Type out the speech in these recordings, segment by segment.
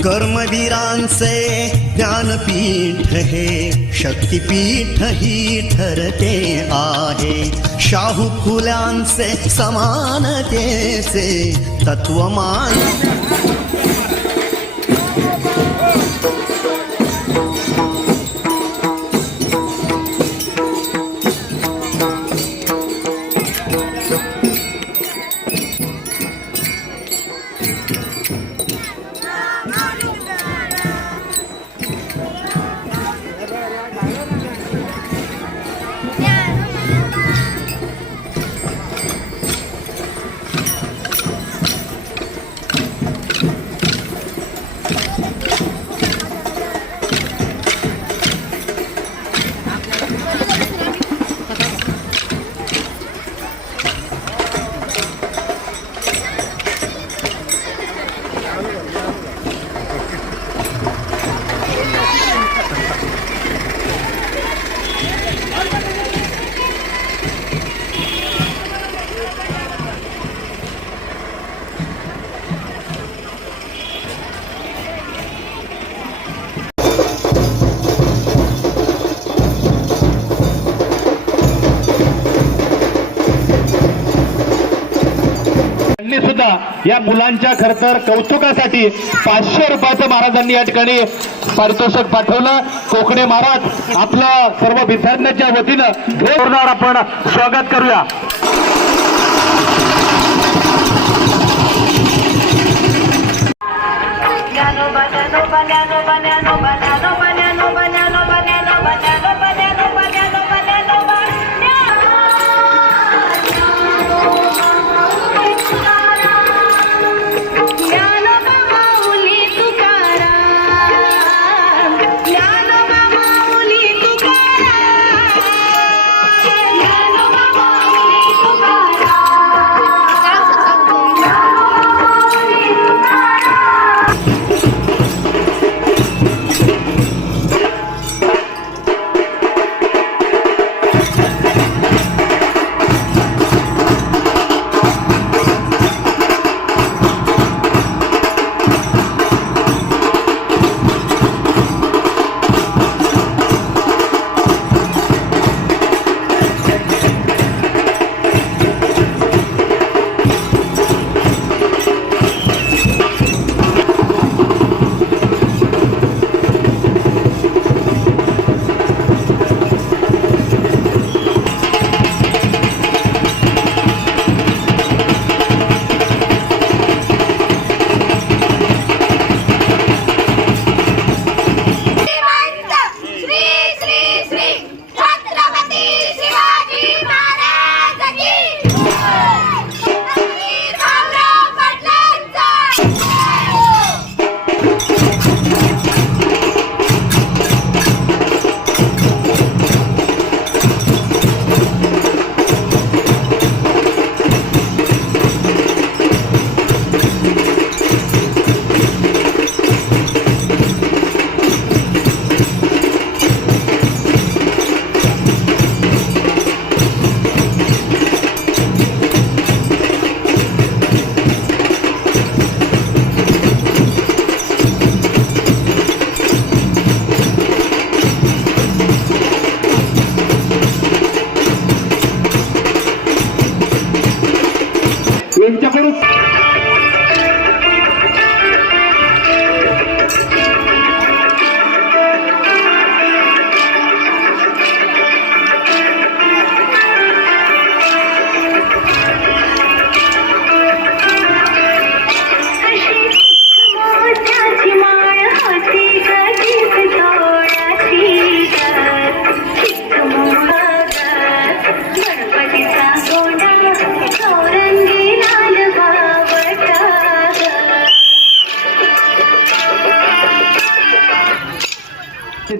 कर्मवीरांचे ज्ञानपीठ हे शक्तीपीठ ही ठरते आहे. शाहू फुल्यांचे समानतेचे तत्वमान. त्यांनी या मुलांच्या खर तर कौतुकासाठी पाचशे रुपयाचं महाराजांनी या ठिकाणी पारितोषिक पाठवलं. कोकणे महाराज आपलं सर्व विद्यार्थ्यांच्या वतीनं आपण स्वागत करूया. Banano, banano, banano, banano, banano, banano,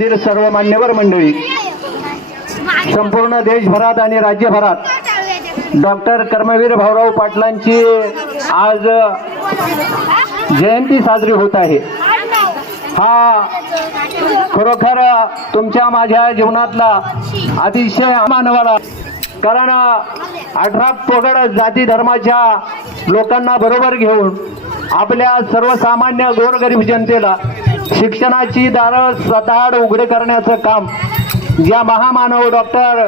येथील सर्व मान्यवर मंडळी संपूर्ण देशभरात आणि राज्यभरात डॉक्टर कर्मवीर भाऊराव पाटलांची आज जयंती साजरी होत आहे. हा खरोखर तुमच्या माझ्या जीवनातला अतिशय मानवाला कारण अठरा पोगड जाती धर्माच्या लोकांना बरोबर घेऊन आपल्या सर्वसामान्य गोरगरीब जनतेला शिक्षणाची दारं सदाड उघडे करण्याचं काम ज्या महामानव डॉक्टर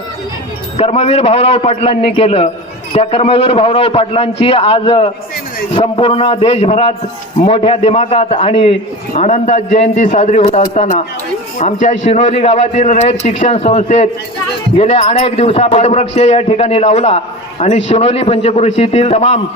कर्मवीर भाऊराव पाटलांनी केलं त्या कर्मवीर भाऊराव पाटलांची आज संपूर्ण देशभरात मोठ्या दिमागात आणि आनंदात जयंती साजरी होत असताना आमच्या शिनोली गावातील रयत शिक्षण संस्थेत गेल्या अनेक दिवसा वटवृक्ष या ठिकाणी लावला आणि शिनोली पंचकृषीतील तमाम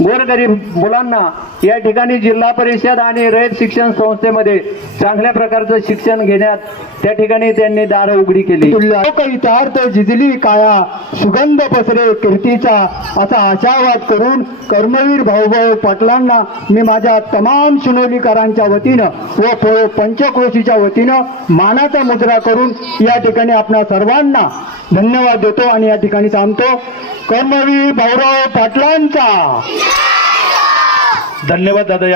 गोरगरीब मुलांना या ठिकाणी जिल्हा परिषद आणि रयत शिक्षण संस्थेमध्ये चांगल्या प्रकारचं शिक्षण घेण्यात त्या ठिकाणी त्यांनी दार उघडी केली. लोकहितार्थ जिजली काया सुगंध पसरे कीर्तीचा असा आशावाद करून कर्मवीर भाऊभाऊ पाटलांना मी माझ्या तमाम शिनोलीकरांच्या वतीनं व पंचक्रोशीच्या वतीनं मानाचा मुद्रा करून या ठिकाणी आपणा सर्वांना धन्यवाद देतो आणि या ठिकाणी थांबतो कर्मवीर भाऊराव पाटलांचा. धन्यवाद दादा